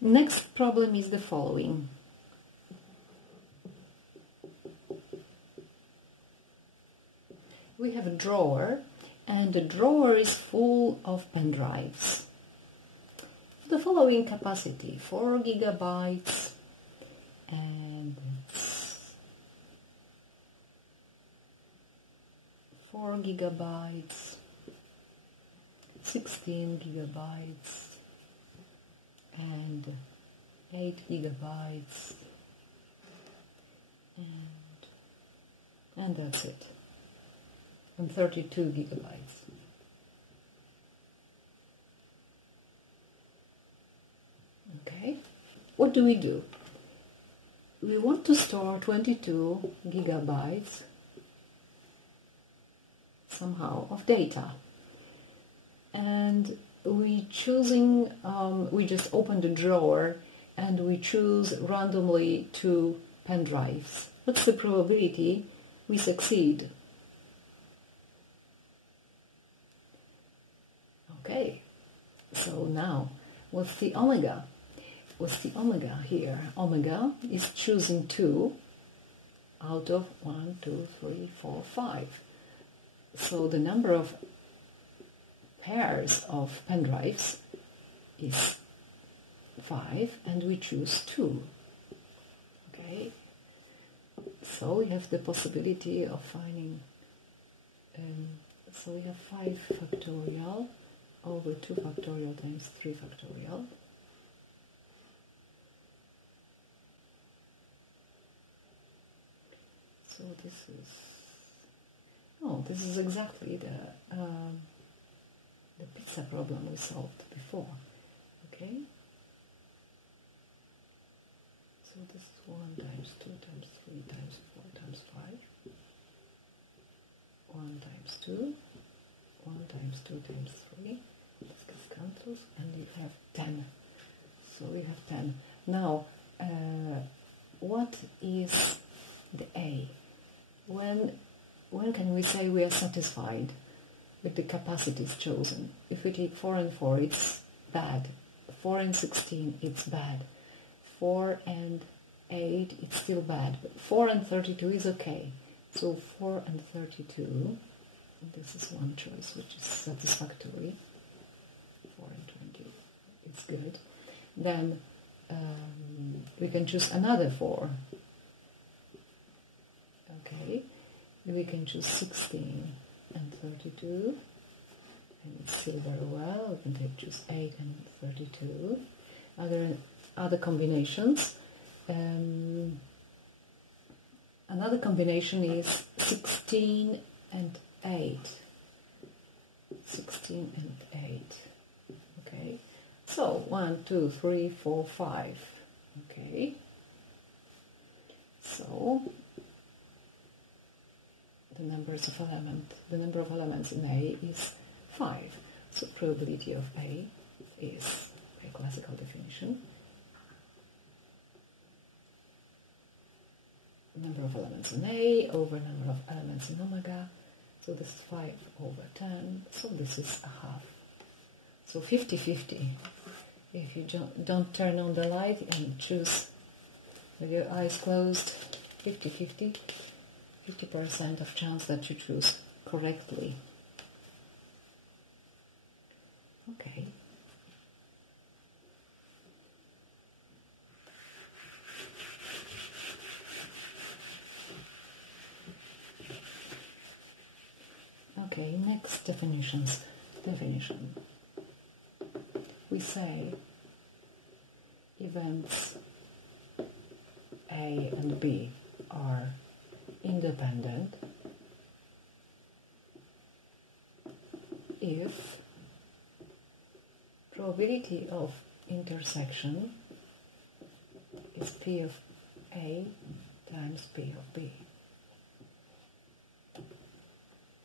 Next problem is the following. We have a drawer, and the drawer is full of pen drives. The following capacity, 4 gigabytes and 4 gigabytes, 16 gigabytes, and 8 gigabytes, and that's it, and 32 gigabytes. Okay, what do? We want to store 22 gigabytes somehow of data, and we just open the drawer and we choose randomly 2 pen drives. What's the probability we succeed? Okay, so now what's the omega? What's the omega here? Omega is choosing 2 out of 1, 2, 3, 4, 5. So the number of pairs of pen drives is 5, and we choose 2. Okay, so we have the possibility of finding, so we have 5 factorial over 2 factorial times 3 factorial. So this is exactly the pizza problem we solved before. Okay, so this is 1 times 2 times 3 times 4 times 5, 1 times 2, 1 times 2 times 3, this cancels, and you have 10. So we have 10. Now, what is the A? When can we say we are satisfied with the capacities chosen? If we take 4 and 4, it's bad. 4 and 16, it's bad. 4 and 8, it's still bad. But 4 and 32 is okay. So 4 and 32, this is one choice which is satisfactory. 4 and 20, it's good. Then we can choose another 4. Okay, we can choose 16 and 32, and it's still very well. We can choose 8 and 32. Other combinations. Another combination is 16 and 8. 16 and 8. Okay, so 1, 2, 3, 4, 5. Okay, so the number of elements in A is 5. So probability of A is a classical definition. Number of elements in A over number of elements in omega. So this is 5 over 10. So this is a half. So 50-50. If you don't turn on the light and choose with your eyes closed, 50-50. 50% of chance that you choose correctly. Okay. Okay, next definition. We say events A and B are independent if probability of intersection is P of A times P of B.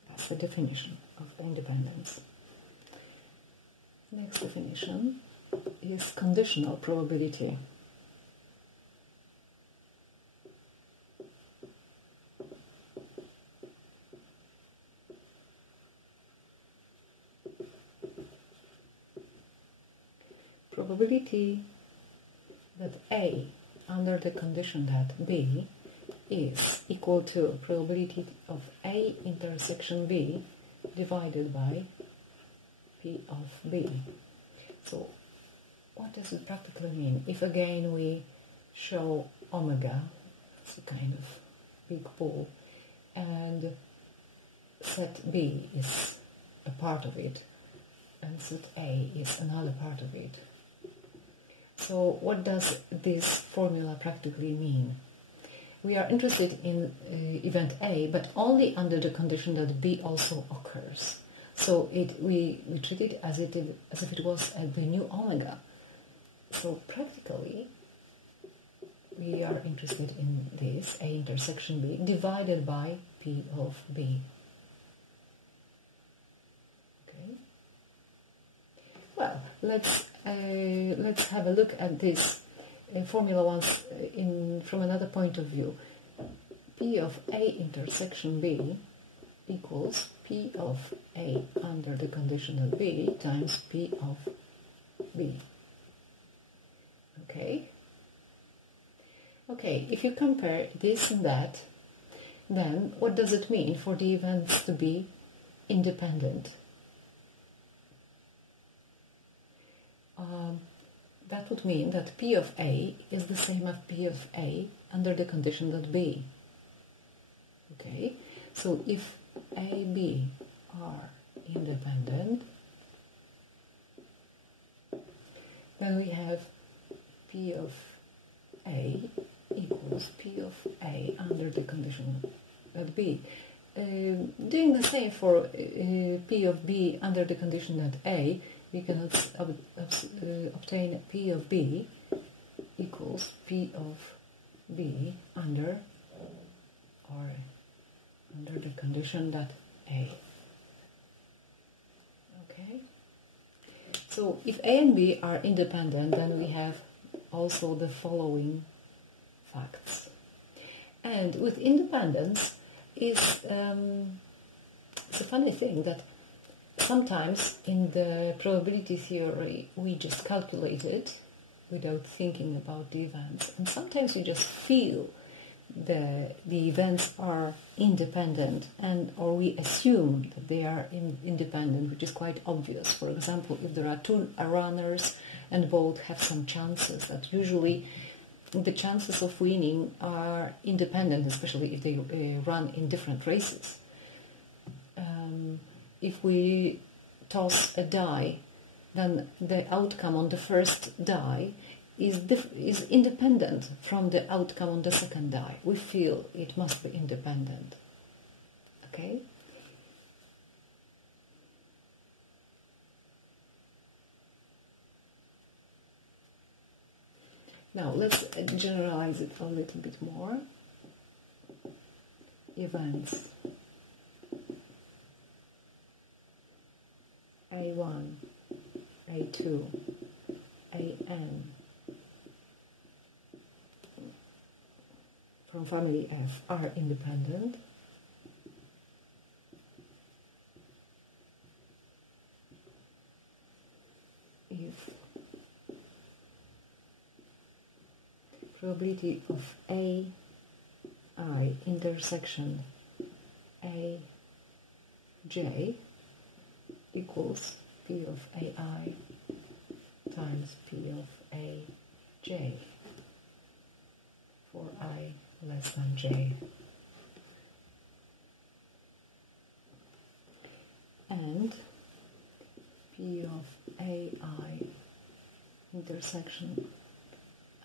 That's the definition of independence. Next definition is conditional probability. Probability that A under the condition that B is equal to probability of A intersection B divided by P of B. So what does it practically mean? If again we show omega, it's a kind of big pool, and set B is a part of it, and set A is another part of it. So what does this formula practically mean? We are interested in event A, but only under the condition that B also occurs. So we treat it as if it was the new omega. So practically, we are interested in this A intersection B divided by P of B. Okay. Well, let's have a look at this formula once from another point of view. P of A intersection B equals P of A under the condition that B times P of B. Okay? Okay, if you compare this and that, then what does it mean for the events to be independent? That would mean that P of A is the same as P of A under the condition that B. Okay, so if A, B are independent, then we have P of A equals P of A under the condition that B. Doing the same for P of B under the condition that A, we can obtain P of B equals P of B under the condition that A. Okay? So if A and B are independent, then we have also the following facts. And with independence it's a funny thing that sometimes in the probability theory we just calculate it without thinking about the events, and sometimes we just feel the events are independent, or we assume that they are independent, which is quite obvious. For example, if there are two runners and both have some chances, that usually the chances of winning are independent, especially if they run in different races. If we toss a die, then the outcome on the first die is independent from the outcome on the second die. We feel it must be independent. Okay? Now let's generalize it a little bit more. Events A1, A2, AN from family F are independent. If probability of AI intersection AJ equals P of AI times P of AJ for I less than J. And P of AI intersection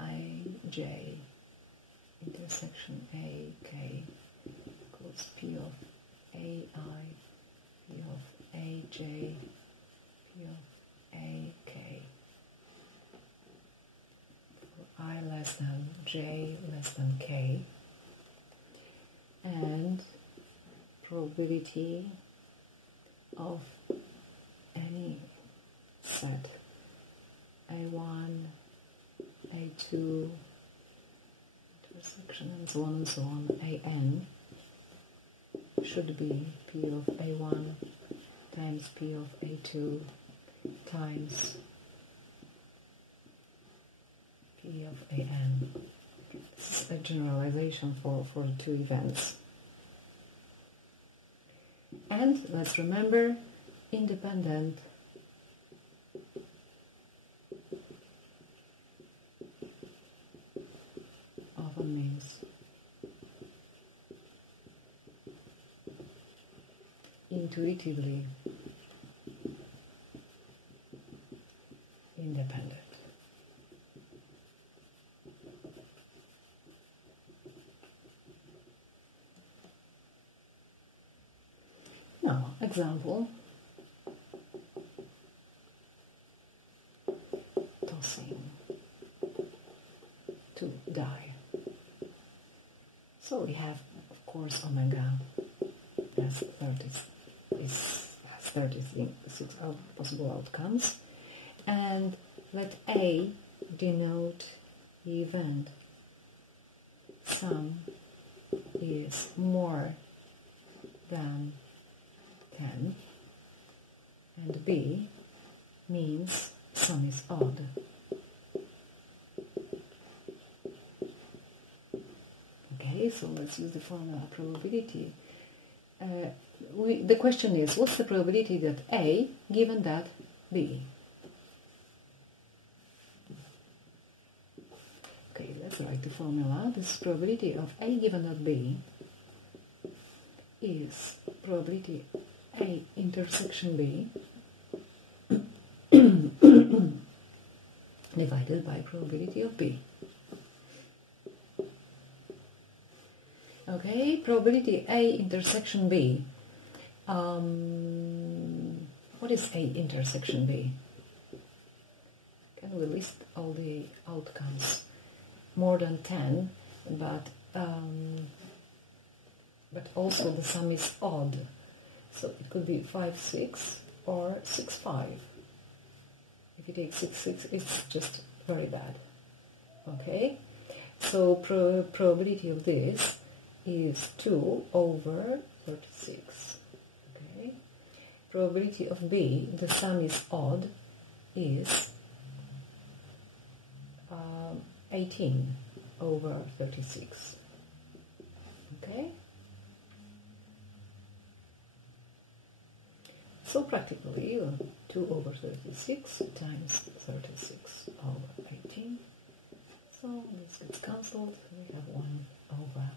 IJ intersection AK equals P of AI, P of AJ, P of AK for I less than J less than K, and probability of any set A1, A2, intersection, and so on, AN should be P of A1 times P of A2 times P P of AN. This is a generalization for two events. And let's remember, independent often means intuitively independent. Now, example, tossing to die. So we have, of course, omega has 36 possible outcomes, and let A denote the event sum is more than 10, and B means sum is odd. Okay, so let's use the formula probability. The question is, what's the probability that A given that B? Okay, let's write the formula. This probability of A given that B is probability A intersection B divided by probability of B. Okay, probability A intersection B. What is A intersection B? Can we list all the outcomes? More than 10, but also the sum is odd. So it could be 5, 6 or 6, 5. If you take 6, 6, it's just very bad. Okay, so probability of this is 2 over 36. Okay, probability of B, the sum is odd, is 18 over 36. Okay, so practically 2 over 36 times 36 over 18. So this gets cancelled. We have 1 over